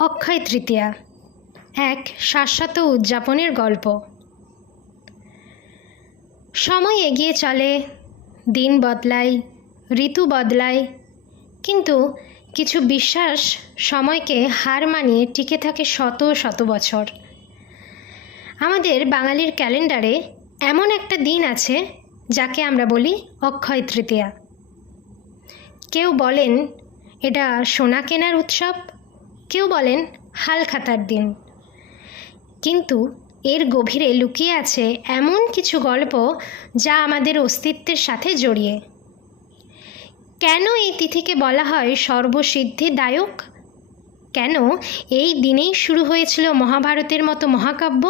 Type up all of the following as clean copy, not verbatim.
অক্ষয় তৃতীয়া এক শাশ্বত উদযাপনের গল্প। সময় এগিয়ে চলে, দিন বদলায়, ঋতু বদলায়, কিন্তু কিছু বিশ্বাস সময়কে হার মানিয়ে টিকে থাকে শত শত বছর। আমাদের বাঙালির ক্যালেন্ডারে এমন একটা দিন আছে যাকে আমরা বলি অক্ষয় তৃতীয়া। কেউ বলেন এটা সোনা কেনার উৎসব, কেউ বলেন হালখাতার দিন, কিন্তু এর গভীরে লুকিয়ে আছে এমন কিছু গল্প যা আমাদের অস্তিত্বের সাথে জড়িয়ে। কেন এই তিথিকে বলা হয় সর্বসিদ্ধিদায়ক? কেন এই দিনেই শুরু হয়েছিল মহাভারতের মতো মহাকাব্য?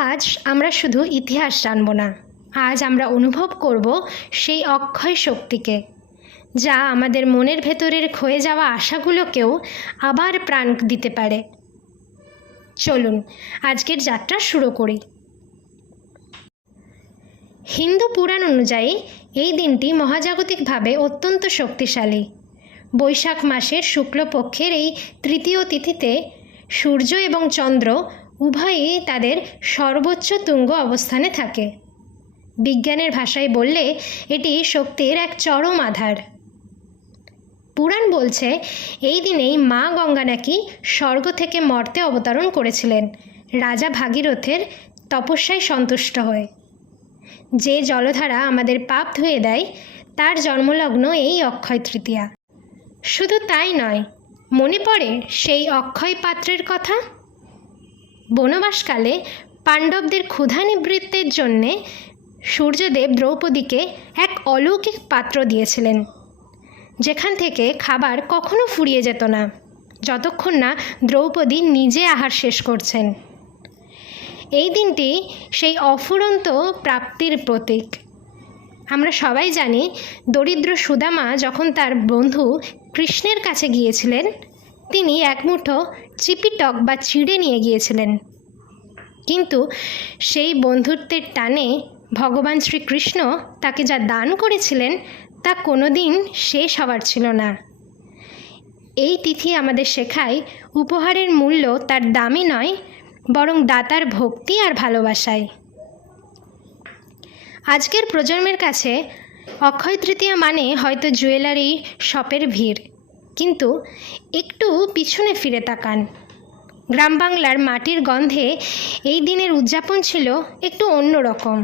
আজ আমরা শুধু ইতিহাস জানব না, আজ আমরা অনুভব করব সেই অক্ষয় শক্তিকে, যা আমাদের মনের ভেতরের ক্ষয়ে যাওয়া আশাগুলোকেও আবার প্রাণ দিতে পারে। চলুন আজকের যাত্রা শুরু করি। হিন্দু পুরাণ অনুযায়ী এই দিনটি মহাজাগতিকভাবে অত্যন্ত শক্তিশালী। বৈশাখ মাসের শুক্লপক্ষের এই তৃতীয় তিথিতে সূর্য এবং চন্দ্র উভয়ই তাদের সর্বোচ্চ তুঙ্গ অবস্থানে থাকে। বিজ্ঞানের ভাষায় বললে এটি শক্তির এক চরম আধার। পুরাণ বলছে এই দিনেই মা গঙ্গা নাকি স্বর্গ থেকে মর্তে অবতরণ করেছিলেন রাজা ভাগীরথের তপস্যায় সন্তুষ্ট হয়ে। যে জলধারা আমাদের পাপ ধুয়ে দেয় তার জন্মলগ্ন এই অক্ষয় তৃতীয়া। শুধু তাই নয়, মনে পড়ে সেই অক্ষয় পাত্রের কথা। বনবাসকালে পাণ্ডবদের ক্ষুধা নিবৃত্তের জন্যে সূর্যদেব দ্রৌপদীকে এক অলৌকিক পাত্র দিয়েছিলেন, যেখান থেকে খাবার কখনো ফুরিয়ে যেত না যতক্ষণ না দ্রৌপদী নিজে আহার শেষ করছেন। এই দিনটি সেই অফুরন্ত প্রাপ্তির প্রতীক। আমরা সবাই জানি দরিদ্র সুদামা যখন তার বন্ধু কৃষ্ণের কাছে গিয়েছিলেন, তিনি এক মুঠো চিপিটক বা চিড়ে নিয়ে গিয়েছিলেন, কিন্তু সেই বন্ধুত্বের টানে ভগবান শ্রীকৃষ্ণ তাকে যা দান করেছিলেন তা কোনোদিন শেষ হওয়ার ছিল না। এই তিথি আমাদের শেখায় উপহারের মূল্য তার দামে নয়, বরং দাতার ভক্তি আর ভালোবাসায়। আজকের প্রজন্মের কাছে অক্ষয় তৃতীয়া মানে হয়তো জুয়েলারি শপের ভিড়, কিন্তু একটু পিছনে ফিরে তাকান। গ্রাম বাংলার মাটির গন্ধে এই দিনের উদযাপন ছিল একটু অন্যরকম।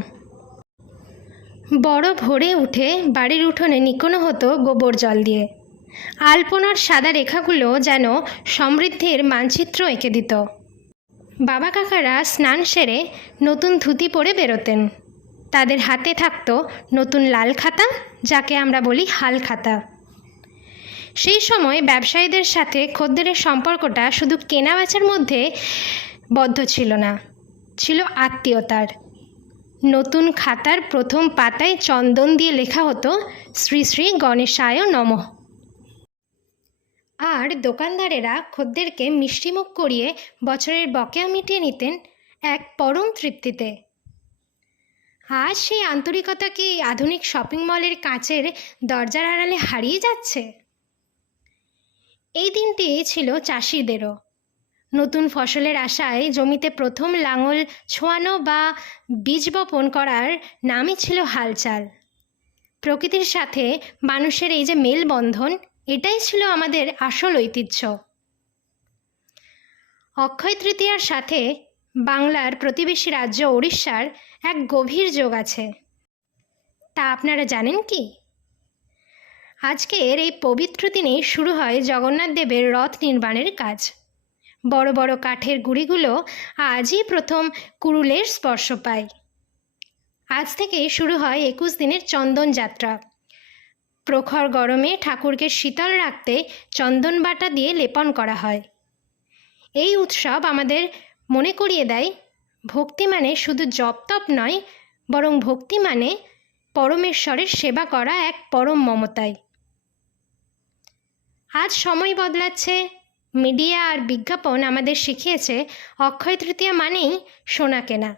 বড় ভোরে উঠে বাড়ির উঠোনে নিকোনো হতো গোবর জল দিয়ে। আলপনার সাদা রেখাগুলো যেন সমৃদ্ধির মানচিত্র এঁকে দিত। বাবা কাকারা স্নান সেরে নতুন ধুতি পরে বেরোতেন। তাদের হাতে থাকতো নতুন লাল খাতা, যাকে আমরা বলি হাল খাতা। সেই সময় ব্যবসায়ীদের সাথে খদ্দেরের সম্পর্কটা শুধু কেনা বেচার মধ্যে বদ্ধ ছিল না, ছিল আত্মীয়তার। নতুন খাতার প্রথম পাতায় চন্দন দিয়ে লেখা হতো শ্রী শ্রী গণেশায় নমঃ। আর দোকানদারেরা খদ্দেরকে মিষ্টিমুখ করিয়ে বছরের বকেয়া মিটিয়ে নিতেন এক পরম তৃপ্তিতে। আজ সেই আন্তরিকতা কি আধুনিক শপিং মলের কাঁচের দরজার আড়ালে হারিয়ে যাচ্ছে? এই দিনটি ছিল চাষিদেরও। নতুন ফসলের আশায় জমিতে প্রথম লাঙল ছোঁয়ানো বা বীজ বপন করার নামই ছিল হালচাল। প্রকৃতির সাথে মানুষের এই যে মেলবন্ধন, এটাই ছিল আমাদের আসল ঐতিহ্য। অক্ষয় তৃতীয়ার সাথে বাংলার প্রতিবেশী রাজ্য ওড়িশার এক গভীর যোগ আছে, তা আপনারা জানেন কি? আজকের এই পবিত্র দিনেই শুরু হয় জগন্নাথ দেবের রথ নির্মাণের কাজ। বড় বড় কাঠের গুঁড়িগুলো আজই প্রথম কুড়ুলের স্পর্শ পায়। আজ থেকেই শুরু হয় 21 দিনের চন্দন যাত্রা। প্রখর গরমে ঠাকুরকে শীতল রাখতে চন্দন বাটা দিয়ে লেপন করা হয়। এই উৎসব আমাদের মনে করিয়ে দেয় ভক্তি মানে শুধু জপ তপ নয়, বরং ভক্তি মানে পরমেশ্বরের সেবা করা এক পরম মমতায়। আজ সময় বদলাচ্ছে, মিডিয়া আর বিজ্ঞাপন আমাদের শিখিয়েছে অক্ষয় তৃতীয়া মানেই সোনা কেনা।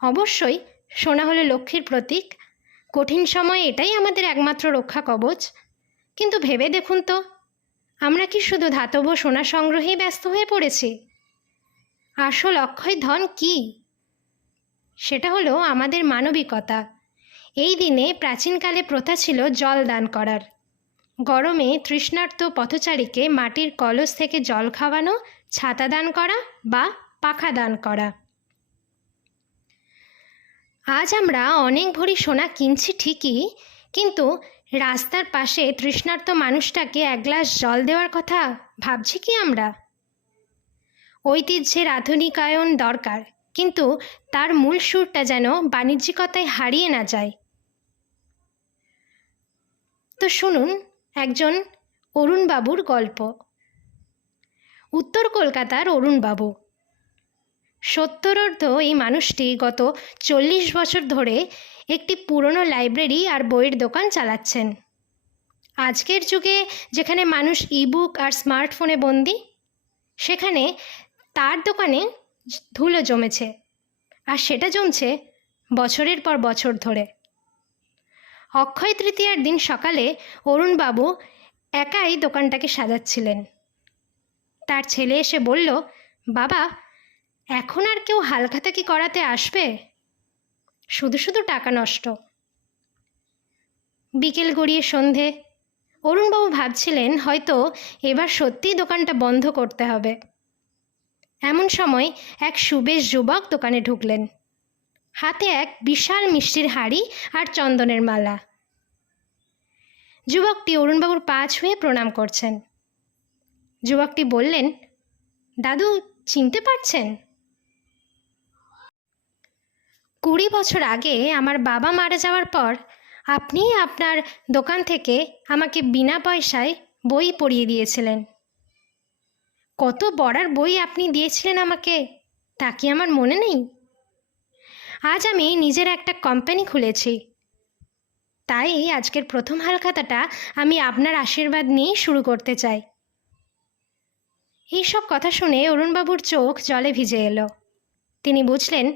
অবশ্যই সোনা হলো লক্ষ্মীর প্রতীক, কঠিন সময়ে এটাই আমাদের একমাত্র রক্ষা কবচ। কিন্তু ভেবে দেখুন তো, আমরা কি শুধু ধাতব সোনা সংগ্রহেই ব্যস্ত হয়ে পড়েছি? আসল অক্ষয় ধন কি? সেটা হলো আমাদের মানবিকতা। এই দিনে প্রাচীনকালে প্রথা ছিল জল দান করার। গরমে তৃষ্ণার্ত পথচারীকে মাটির কলস থেকে জল খাওয়ানো, ছাতা দান করা বা পাখা দান করা। আজ আমরা অনেক ভরি সোনা কিনছি ঠিকই, কিন্তু রাস্তার পাশে তৃষ্ণার্ত মানুষটাকে এক গ্লাস জল দেওয়ার কথা ভাবছি কি আমরা? ঐতিহ্যের আধুনিকায়ন দরকার, কিন্তু তার মূল সুরটা যেন বাণিজ্যিকতায় হারিয়ে না যায়। তো শুনুন একজন অরুণবাবুর গল্প। উত্তর কলকাতার অরুণবাবু। সত্তরোর্ধ্ব এই মানুষটি গত 40 বছর ধরে একটি পুরনো লাইব্রেরি আর বইয়ের দোকান চালাচ্ছেন। আজকের যুগে যেখানে মানুষ ইবুক আর স্মার্টফোনে বন্দি, সেখানে তার দোকানে ধুলো জমেছে, আর সেটা জমছে বছরের পর বছর ধরে। অক্ষয় তৃতীয়ার দিন সকালে অরুণবাবু একাই দোকানটাকে সাজাচ্ছিলেন। তার ছেলে এসে বলল, বাবা, এখন আর কেউ হালখাতাকি করাতে আসবে? শুধু শুধু টাকা নষ্ট। বিকেল গড়িয়ে সন্ধে। অরুণবাবু ভাবছিলেন হয়তো এবার সত্যিই দোকানটা বন্ধ করতে হবে। এমন সময় এক সুবেশ যুবক দোকানে ঢুকলেন, হাতে এক বিশাল মিষ্টির হাঁড়ি আর চন্দনের মালা। যুবকটি অরুণবাবুর পা ছুঁয়ে প্রণাম করছেন। যুবকটি বললেন, দাদু, চিনতে পারছেন? 20 বছর আগে আমার বাবা মারা যাওয়ার পর আপনি আপনার দোকান থেকে আমাকে বিনা পয়সায় বই পড়িয়ে দিয়েছিলেন। কত বড়ার বই আপনি দিয়েছিলেন আমাকে, তা কি আমার মনে নেই? আজ আমি নিজের একটা কোম্পানি খুলেছি, তাই আজকের প্রথম হালখাতাটা আমি আপনার আশীর্বাদ নিয়েই শুরু করতে চাই। এইসব কথা শুনে অরুণবাবুর চোখ জলে ভিজে এলো। তিনি বুঝলেন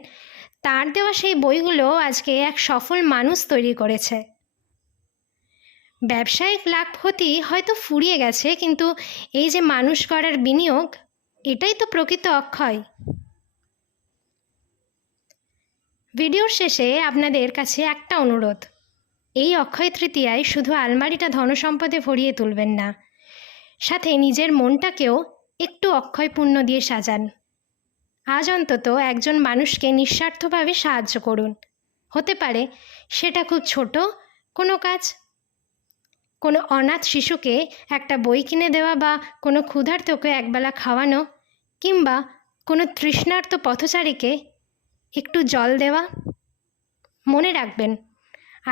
তার দেওয়া সেই বইগুলো আজকে এক সফল মানুষ তৈরি করেছে। ব্যবসায়িক লাভ ক্ষতি হয়তো ফুরিয়ে গেছে, কিন্তু এই যে মানুষ গড়ার বিনিয়োগ, এটাই তো প্রকৃত অক্ষয়। ভিডিওর শেষে আপনাদের কাছে একটা অনুরোধ, এই অক্ষয় তৃতীয়ায় শুধু আলমারিটা ধনসম্পদে ভরিয়ে তুলবেন না, সাথে নিজের মনটাকেও একটু অক্ষয় পুণ্য দিয়ে সাজান। আজ অন্তত একজন মানুষকে নিঃস্বার্থভাবে সাহায্য করুন। হতে পারে সেটা খুব ছোট কোনো কাজ, কোনো অনাথ শিশুকে একটা বই কিনে দেওয়া, বা কোনো ক্ষুধার্তকে একবেলা খাওয়ানো, কিংবা কোনো তৃষ্ণার্ত পথচারীকে একটু জল দেওয়া। মনে রাখবেন,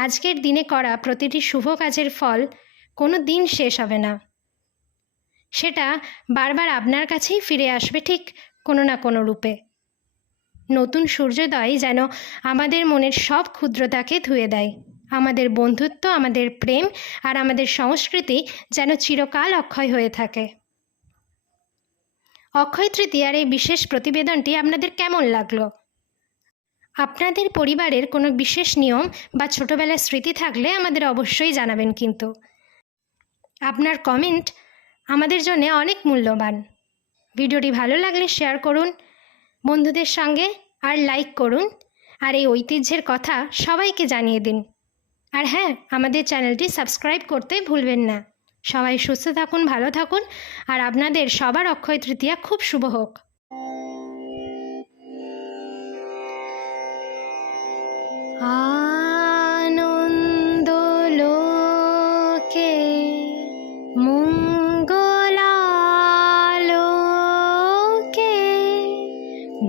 আজকের দিনে করা প্রতিটি শুভ কাজের ফল কোনো দিন শেষ হবে না। সেটা বারবার আপনার কাছেই ফিরে আসবে, ঠিক কোনো না কোনো রূপে। নতুন সূর্যোদয় যেন আমাদের মনের সব ক্ষুদ্রতাকে ধুয়ে দেয়। আমাদের বন্ধুত্ব, আমাদের প্রেম আর আমাদের সংস্কৃতি যেন চিরকাল অক্ষয় হয়ে থাকে। অক্ষয় তৃতীয়ার এই বিশেষ প্রতিবেদনটি আপনাদের কেমন লাগলো? আপনাদের পরিবারের কোনো বিশেষ নিয়ম বা ছোটবেলার স্মৃতি থাকলে আমাদের অবশ্যই জানাবেন। কিন্তু আপনার কমেন্ট আমাদের জন্য অনেক মূল্যবান। ভিডিওটি ভালো লাগলে শেয়ার করুন বন্ধুদের সঙ্গে, আর লাইক করুন, আর এই ঐতিহ্যের কথা সবাইকে জানিয়ে দিন। আর হ্যাঁ, আমাদের চ্যানেলটি সাবস্ক্রাইব করতে ভুলবেন না। সবাই সুস্থ থাকুন, ভালো থাকুন, আর আপনাদের সবার অক্ষয় তৃতীয়া খুব শুভ হোক। আনন্দ লোকে মঙ্গলালোকে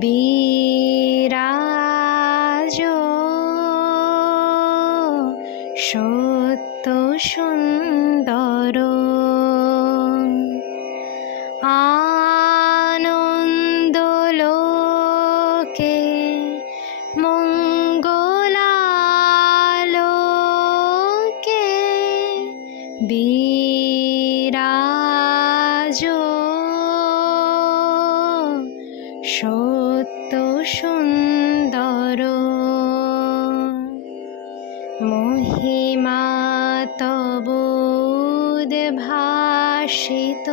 বিরাজ সত্য সুন্দর। আনন্দ লোকে মঙ্গলালোকে বিরাজ সত্য সুন্দর। মহিমা তব উদ্ভাসিত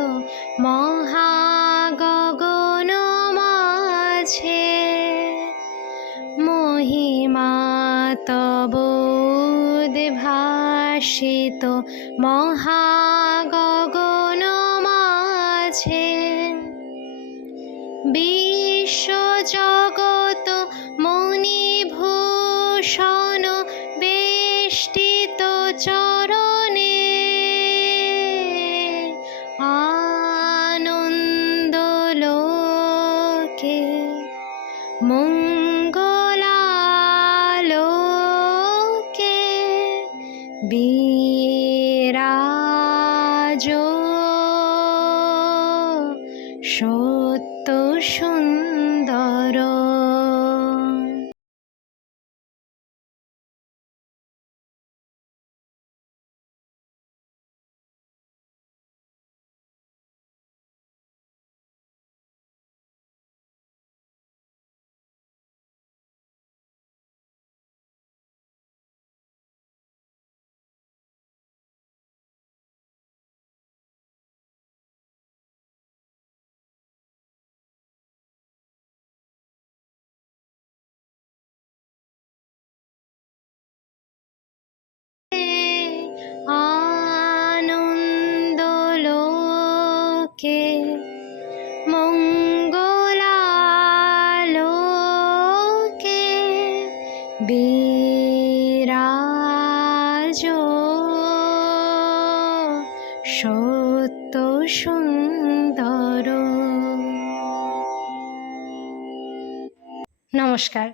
মহাগগন মাঝে মহিমা তব উদ্ভাসিত মহাগগন মাঝে বিশ্বজগৎ মণিভূষণ বেষ্টিত চরণে আনন্দলোকে মঙ্গলালোকে বিরাজ সত্য সুন্দর। আনন্দলোকে মঙ্গলালোকে বিরাজ সত্য সুন্দর। নমস্কার।